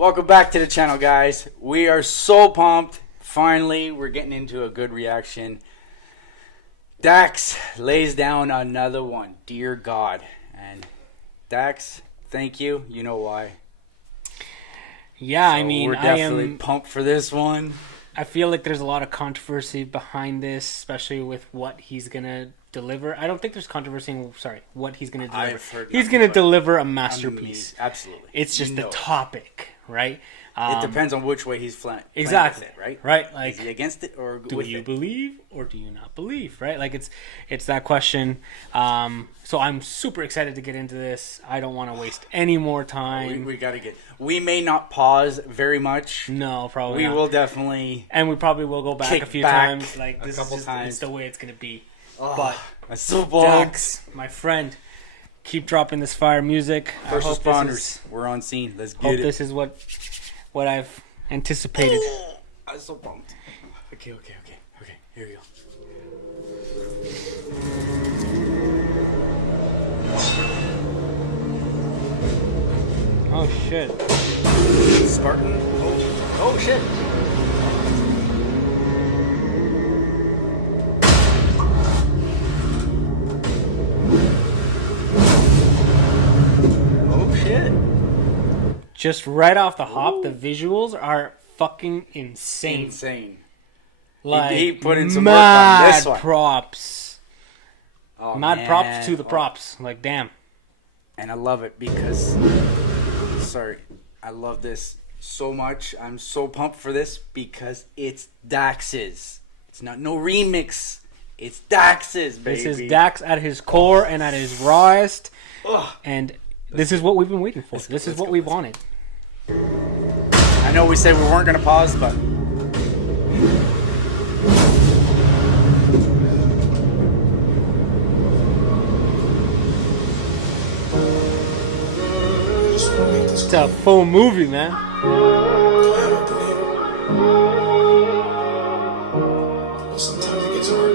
Welcome back to the channel, guys. We are so pumped. Finally, we're getting into a good reaction. Dax lays down another one, Dear God. And Dax, thank you. You know why. Yeah, So I mean, we're definitely pumped for this one. I feel like there's a lot of controversy behind this, especially with what he's gonna deliver. I don't think there's controversy in, what he's gonna deliver. I've heard he's gonna deliver a masterpiece. Amazing. Absolutely. It's just the topic, right? It depends on which way he's playing. Exactly. With it, right? Right. Like, is he against it or do with you it? believe or do you not believe? Right. Like it's that question. So I'm super excited to get into this. I don't want to waste any more time. We gotta get. We may not pause very much. No, probably. We will definitely. And we probably will go back a few times. Like this is just, it's the way it's gonna be. Oh, but I'm so pumped. Dax, my friend, keep dropping this fire music. First responders, we're on scene. Let's get it. This is what I've anticipated. I'm so pumped. Okay. Here we go. Oh shit. Spartan. Oh shit. Oh shit. Just right off the hop, the visuals are fucking insane. Insane. Like, he put in some work on this one. Props. Oh, Mad props to the props. Like, damn. And I love it because, I love this so much. I'm so pumped for this because it's Dax's. It's not no remix. It's Dax's, baby. This is Dax at his core and at his rawest. Ugh. And this is what we've been waiting for. This is what we wanted. I know we said we weren't going to pause, but... It's a full movie, man. Sometimes it gets hard.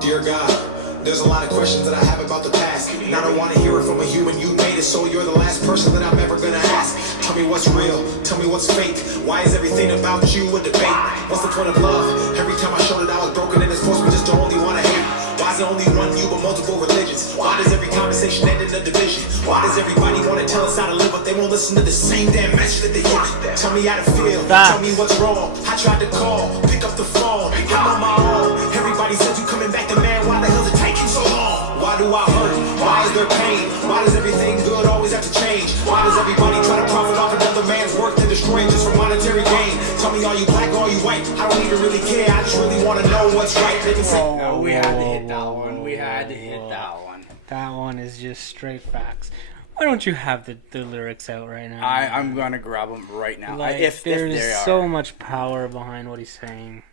Dear God, there's a lot of questions that I have about the past, and I don't want to hear it from a human. You made it, so you're the last person that I'm ever gonna ask. Tell me what's real, tell me what's fake. Why is everything about you a debate? What's the point of love? Every time I showed it, I was broken and it's forced me just to only want to hate. Why is it only one you but multiple religions? Why does every conversation end in a division? Why does everybody want to tell us how to live, but they won't listen to the same damn message that they hear? Tell me how to feel, tell me what's wrong. I tried to call, pick up the phone, I'm on my own. Everybody says you coming back to man, why the hell is it taking so long? Why do I hurt? Why is there pain? Why does everything good always have to change? Why does everybody try to profit off another man's work and destroy it just for monetary gain? Tell me, are you black or are you white? I don't even really care, I just really want to know what's right. They can say, oh, we had to hit that one. We had to hit that one. That one is just straight facts. Why don't you have the lyrics out right now? I'm going to grab them right now. Like, if there's they are. so much power behind what he's saying.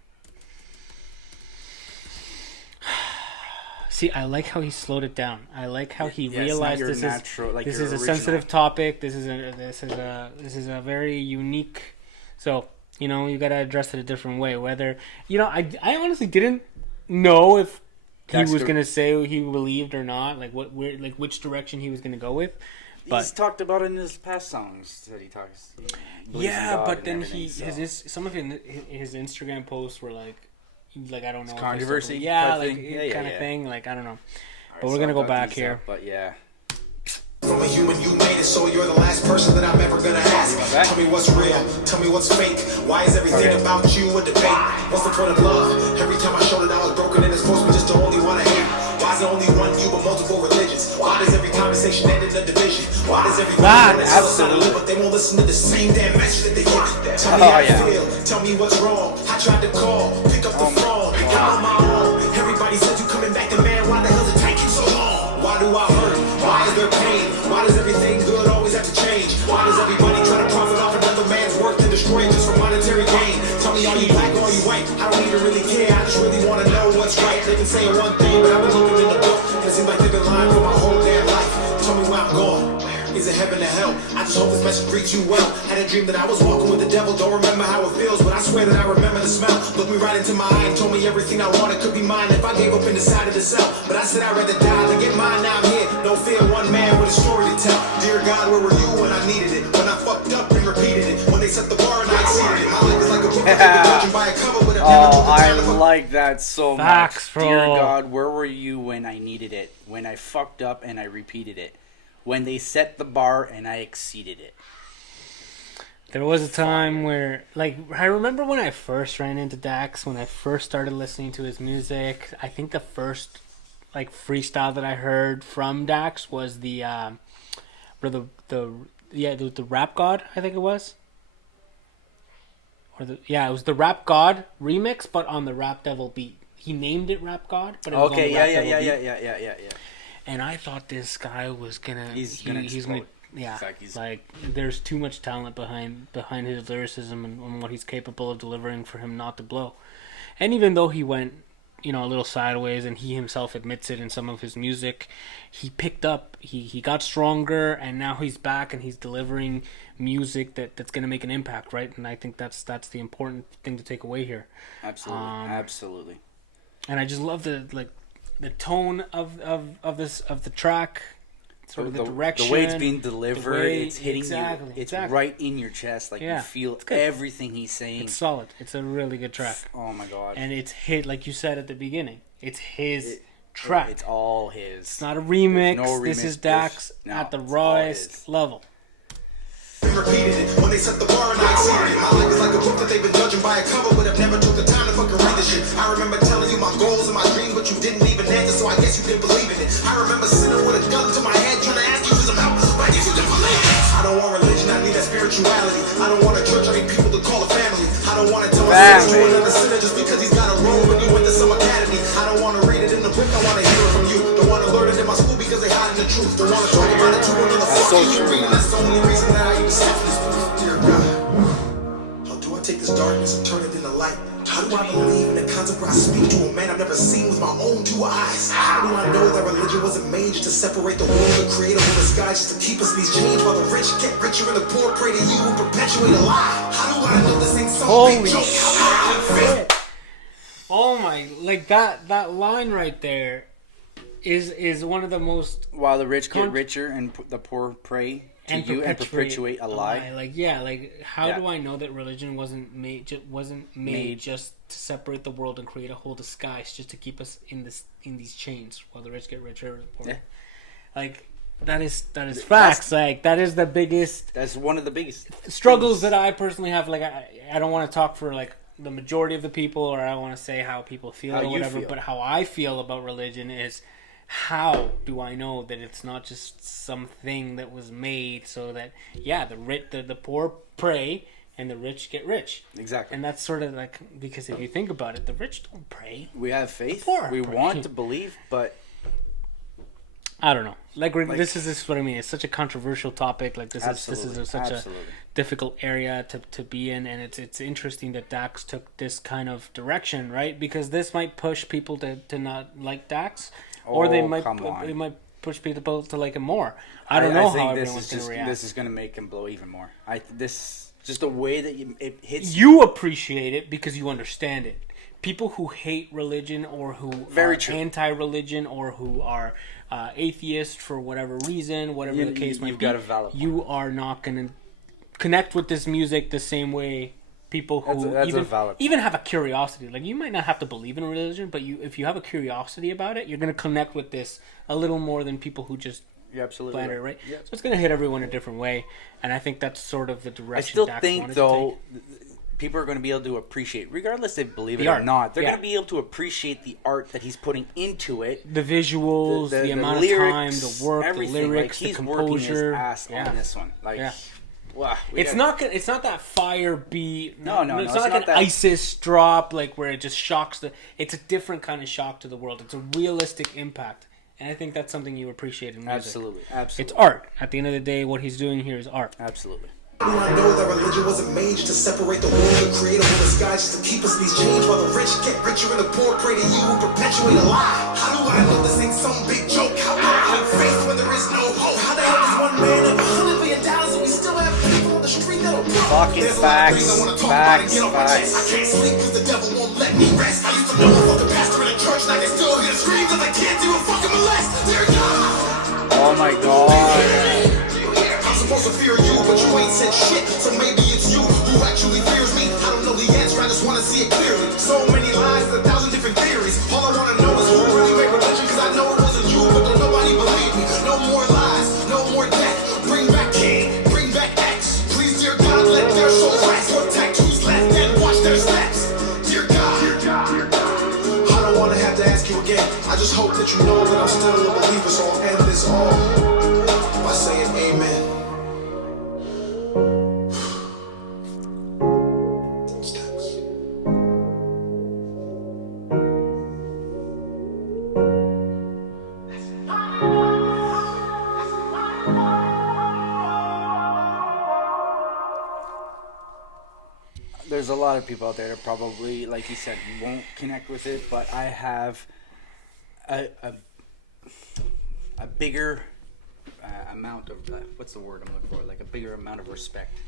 See, I like how he slowed it down. I like how he realized this is a sensitive topic. This is a very unique. So you gotta address it a different way. Whether I honestly didn't know if he was gonna say he believed or not. Like which direction he was gonna go with. But he's talked about it in his past songs that he talks. Yeah, but then some of his Instagram posts were like I don't know, controversy, kind of thing. Like I don't know, but we're gonna go back here. But yeah. From a human, you made it, so you're the last person that I'm ever gonna ask. Tell me what's real, tell me what's fake. Why is everything about you a debate? What's the point of love? Every time I showed it, I was broken and it's forced me just to only want to hate. Why is it only one you but multiple religions? Why does every conversation end in a division? Why does everybody want to tell us how to live, but they won't listen to the same damn message that they hear? Tell me how to feel, tell me what's wrong. I tried to call, pick up the phone, I'm on my own. Everybody says you coming back to man, why the hell is it taking so long? Why do I hurt? Why is there pain? Why does everything good always have to change? Why does everybody try to profit off another man's work and destroy it just for monetary gain? Tell me, are you black or are you white? I don't even really care, I just really want to know what's right. They've been saying one thing, but I've been looking in the book, and it seems like they've been lying for my whole damn life. Tell me where I'm going. Is it heaven or hell? I just hope this message reads you well. Had a dream that I was walking with the devil. Don't remember how it feels, but I swear that I remember the smell. Looked me right into my eye and told me everything I wanted could be mine if I gave up and decided to sell. But I said I'd rather die than get mine. Now I'm here, no fear, one man with a story to tell. Dear God, where were you when I needed it? When I fucked up and repeated it. When they set the bar and I exceeded it. My life is like a book that they by a cover with a I like that so Facts, much. bro. Dear God, where were you when I needed it? When I fucked up and I repeated it. When they set the bar and I exceeded it. There was a time where, like, I remember when I first ran into Dax, when I first started listening to his music. I think the first, like, freestyle that I heard from Dax was the Rap God, I think it was. It was the Rap God remix, but on the Rap Devil beat. He named it Rap God, but it was on the Rap Devil beat. Yeah. And I thought this guy was gonna. He's gonna. Yeah, like there's too much talent behind his lyricism and what he's capable of delivering for him not to blow. And even though he went, a little sideways, and he himself admits it in some of his music, he picked up. He got stronger, and now he's back and he's delivering music that's going to make an impact, right? And I think that's the important thing to take away here. Absolutely. And I just love the tone of the track. Sort of the direction, the way it's being delivered, it's hitting you. It's right in your chest. Like you feel everything he's saying. It's solid. It's a really good track. Oh my god! And it's like you said at the beginning. It's his track. It's all his. It's not a remix. This is Dax at the rawest level. Repeated it when they set the bar and I exceeded it. My life is like a book that they've been judging by a cover, but I've never took the time to fucking read this shit. I remember telling you my goals and my dreams, but you didn't even answer, so I guess you didn't believe in it. I remember sitting with a gun to my head trying to ask you for some help, but I guess you didn't believe it. I don't want religion, I need that spirituality. I don't want a church, I need people to call a family. I don't want to tell a sinner to another sinner just because he's got a role when you went to some academy. I don't want to read it in the book, I want to hear it from you. Don't want to learn it in my school because they hide in the truth. Don't want to talk about it too much in the fucking true. That's the only reason that I even step this. Dear God, how do I take this darkness and turn it into light? How do I believe in the concept where I speak to a man I've never seen with my own two eyes? How do I know that religion wasn't made just to separate the world and create a world of skies just to keep us in these chains while the rich get richer and the poor pray to you and perpetuate a lie? How do I know this ain't some big joke? How do I have faith? Oh my, like that line right there is one of the most... While the rich get richer and the poor pray to you and perpetuate a lie. How do I know that religion wasn't made just to separate the world and create a whole disguise just to keep us in these chains while the rich get richer and the poor? Yeah. Like that is facts. Like that is the biggest. That's one of the biggest struggles that I personally have. Like I don't want to talk for like the majority of the people, or I don't want to say how people feel or whatever. But how I feel about religion is, how do I know that it's not just something that was made so that the poor pray and the rich get rich? Exactly. And that's sort of like, because if you think about it, the rich don't pray. We have faith. We want to believe, but I don't know. This is what I mean. It's such a controversial topic. Like this is such a difficult area to be in, and it's interesting that Dax took this kind of direction, right? Because this might push people to not like Dax. Or it might push people to like him more. I don't know how everyone's going to react. This is going to make him blow even more. Just the way that it hits you appreciate it because you understand it. People who hate religion or who are anti-religion or who are atheist for whatever reason, whatever the case might be, you are not going to connect with this music the same way people who even have a curiosity. Like, you might not have to believe in religion, but if you have a curiosity about it, you're going to connect with this a little more than people who just blend it, right? Yep. So it's going to hit everyone a different way, and I think that's sort of the direction Dax wanted to take. People are going to be able to appreciate, regardless if they believe it or not, they're going to be able to appreciate the art that he's putting into it. The visuals, the amount of time, the work, the lyrics, the composure. He's working his ass on this one. Wow, it's not that fire beat. No. It's not like an ISIS drop, like where it just shocks it's a different kind of shock to the world. It's a realistic impact, and I think that's something you appreciate in music. Absolutely. It's art. At the end of the day, what he's doing here is art. Absolutely. How do I know that religion wasn't made to separate the world and create a world of skies just to keep us in these chains while the rich get richer and the poor pray to you and perpetuate a lie? How do I know this ain't some big joke? How do I have faith when there is no hope? How the hell does one man have $100 million and we still have people on the street that'll blow? fucking facts. Facts. I can't sleep because the devil won't let me rest. I used to know a fucking pastor in a church, and I can still hear the screams of the kids who were fucking molest. Dear God. Oh my God. I'm supposed to fear you, but you ain't said shit. So maybe it's you who actually fears me. I don't know the answer, I just want to see it clearly. So many lies and 1,000 different theories. All I want to know is who really made religion, because I know it wasn't you, but don't nobody believe me. No more lies, no more death. Bring back King, bring back X. Please, dear God, let their soul rest. Protect who's left and watch their steps. Dear God, I don't want to have to ask you again. I just hope that you know that I'm still a believer, so I'll end this all by saying amen. There's a lot of people out there that probably, like you said, won't connect with it, but I have a bigger amount of what's the word I'm looking for? Like a bigger amount of respect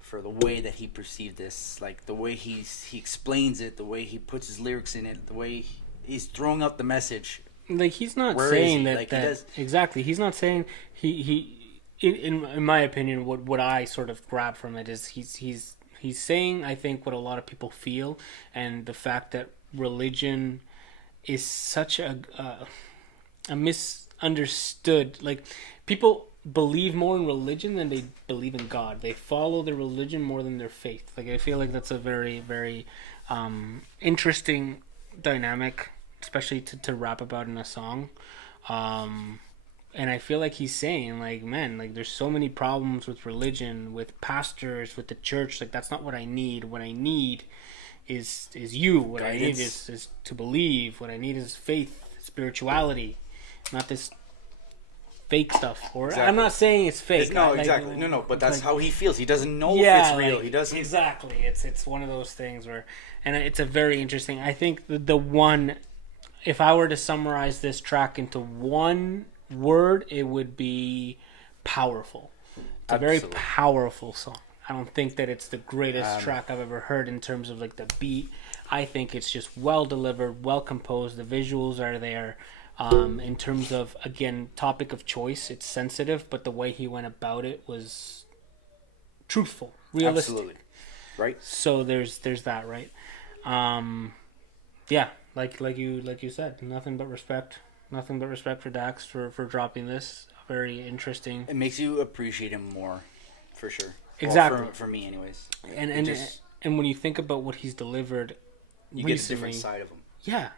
for the way that he perceived this, like the way he explains it, the way he puts his lyrics in it, the way he's throwing out the message. Like he's not Where saying is he? that exactly. He's not saying he in my opinion, what I sort of grab from it is he's saying, I think, what a lot of people feel, and the fact that religion is such a misunderstood. Like, people believe more in religion than they believe in God. They follow their religion more than their faith. Like, I feel like that's a very, very interesting dynamic, especially to rap about in a song. And I feel like he's saying, like, man, like, there's so many problems with religion, with pastors, with the church. Like, that's not what I need. What I need is you. What I need is to believe. What I need is faith, spirituality, not this fake stuff. Or exactly. I'm not saying it's fake. Exactly. No, but that's like, how he feels. He doesn't know if it's real. He doesn't. Exactly. It's one of those things where, and it's a very interesting. I think the one, if I were to summarize this track into one word, it would be powerful. It's a very powerful song. I don't think that it's the greatest track I've ever heard in terms of like the beat. I think it's just well delivered, well composed. The visuals are there. In terms of, again, topic of choice, it's sensitive, but the way he went about it was truthful, realistic. Absolutely. Right. So there's that, right? Yeah, like you said, nothing but respect. Nothing but respect for Dax for dropping this. Very interesting. It makes you appreciate him more, for sure. Exactly. Well, for me, anyways. And when you think about what he's delivered, you get a different side of him. Yeah.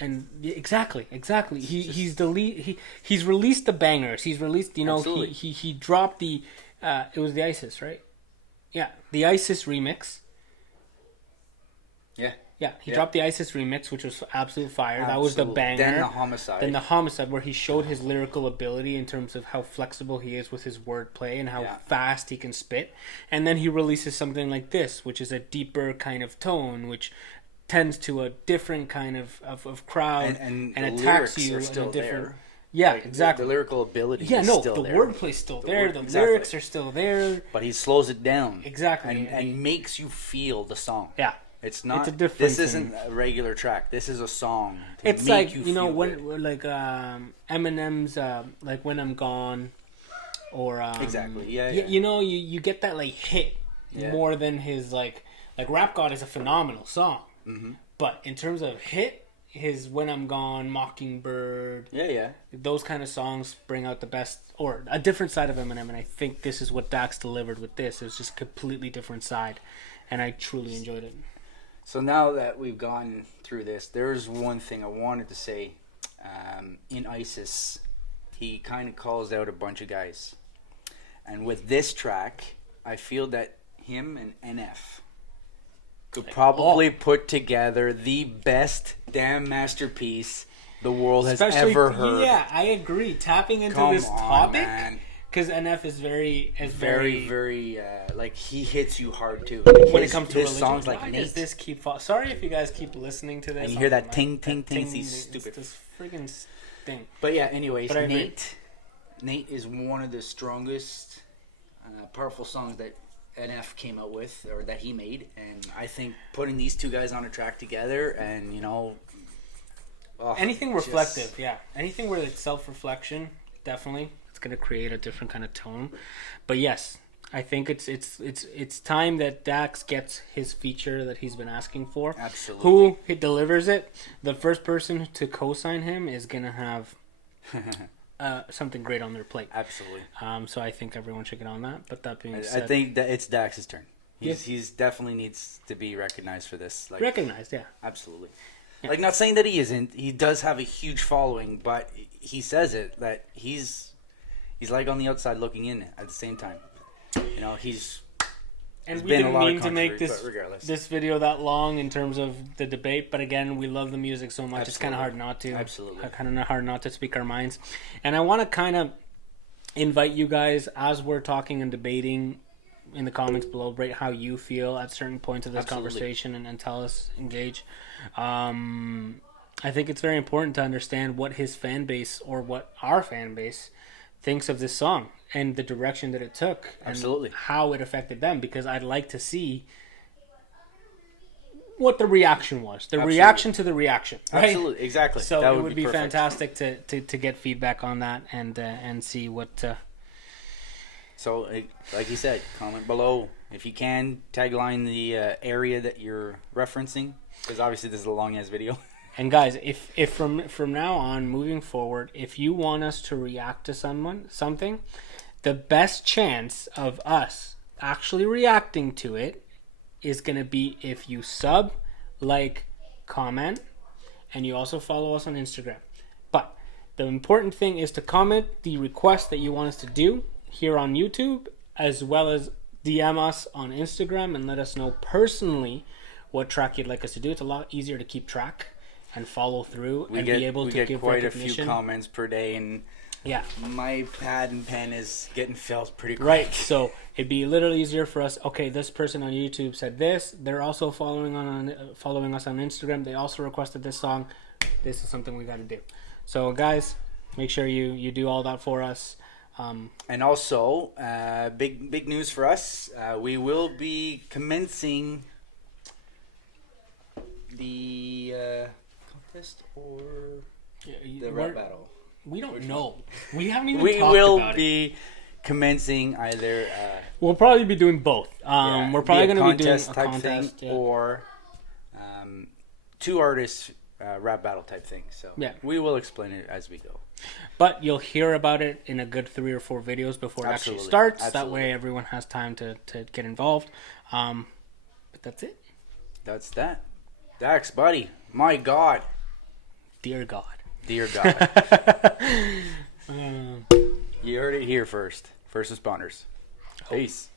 And exactly. He's released the bangers. He's released, he dropped the it was the ISIS, right? Yeah, the ISIS remix. Yeah, he dropped the ISIS remix, which was absolute fire. That was the banger. Then the Homicide, where he showed his lyrical ability in terms of how flexible he is with his wordplay and how fast he can spit. And then he releases something like this, which is a deeper kind of tone, which tends to a different kind of crowd and attacks you are still in a different. There. Yeah, like, exactly. The lyrical ability is still there. The wordplay's still there. The lyrics are still there. But he slows it down. Exactly. And makes you feel the song. Yeah. It's not. It's a different This isn't a regular track. This is a song. It's like when like Eminem's like When I'm Gone, or exactly. Yeah. You get that like hit more than his like Rap God is a phenomenal song. Mm-hmm. But in terms of hit, his When I'm Gone, Mockingbird, those kind of songs bring out the best or a different side of Eminem, and I think this is what Dax delivered with this. It was just a completely different side, and I truly enjoyed it. So now that we've gone through this, there's one thing I wanted to say. In ISIS, he kind of calls out a bunch of guys. And with this track, I feel that him and NF could probably put together the best damn masterpiece the world has ever heard. Yeah, I agree. Tapping into this topic... Because NF is very like he hits you hard too. Like when it comes to his religion, songs like why Nate. Does this keep? Sorry if you guys keep listening to this. And you hear that ting ting ting. He's stupid. This friggin' thing. But yeah, anyways, Nate is one of the strongest, powerful songs that NF came out with, or that he made, and I think putting these two guys on a track together, and anything reflective, anything where it's self-reflection, definitely, it's gonna create a different kind of tone. But yes, I think it's time that Dax gets his feature that he's been asking for. Absolutely. Who he delivers it, the first person to co-sign him is gonna have something great on their plate. Absolutely. So I think everyone should get on that. But that being said, I think that it's Dax's turn. He's definitely needs to be recognized for this. Like, recognized, yeah. Absolutely. Yeah. Like, not saying that he isn't. He does have a huge following, but he says it that he's like on the outside looking in at the same time. He's. And we didn't mean to make this video that long in terms of the debate, but again, we love the music so much. Absolutely. It's kind of hard not to. Absolutely. Kind of hard not to speak our minds. And I want to kind of invite you guys, as we're talking and debating, in the comments below, rate how you feel at certain points of this conversation, and tell us, engage. I think it's very important to understand what his fan base, or what our fan base, thinks of this song and the direction that it took, and how it affected them, because I'd like to see what the reaction was, the reaction to the reaction, right? Absolutely, exactly. So it would be fantastic to get feedback on that, and see what so like you said, comment below if you can, tagline the area that you're referencing, because obviously this is a long ass video. And guys, if from now on, moving forward, if you want us to react to something, the best chance of us actually reacting to it is going to be if you sub, like, comment, and you also follow us on Instagram. But the important thing is to comment the request that you want us to do here on YouTube, as well as DM us on Instagram and let us know personally what track you'd like us to do. It's a lot easier to keep track and follow through, be able to give quite recognition. A few comments per day, and my pad and pen is getting filled pretty quick. Right, so it'd be a little easier for us. Okay, this person on YouTube said this. They're also following us on Instagram. They also requested this song. This is something we got to do. So guys, make sure you do all that for us. And also, big news for us. We will be commencing the contest or the rap battle. We don't know. We haven't even talked will about be commencing either. We'll probably be doing both. We're probably going to be doing a contest thing, or two artists rap battle type thing. So we will explain it as we go. But you'll hear about it in a good 3 or 4 videos before it actually starts. That way everyone has time to get involved. But that's it. That's that. Dax, buddy. My God. Dear God. Dear God. You heard it here first. First responders. Peace.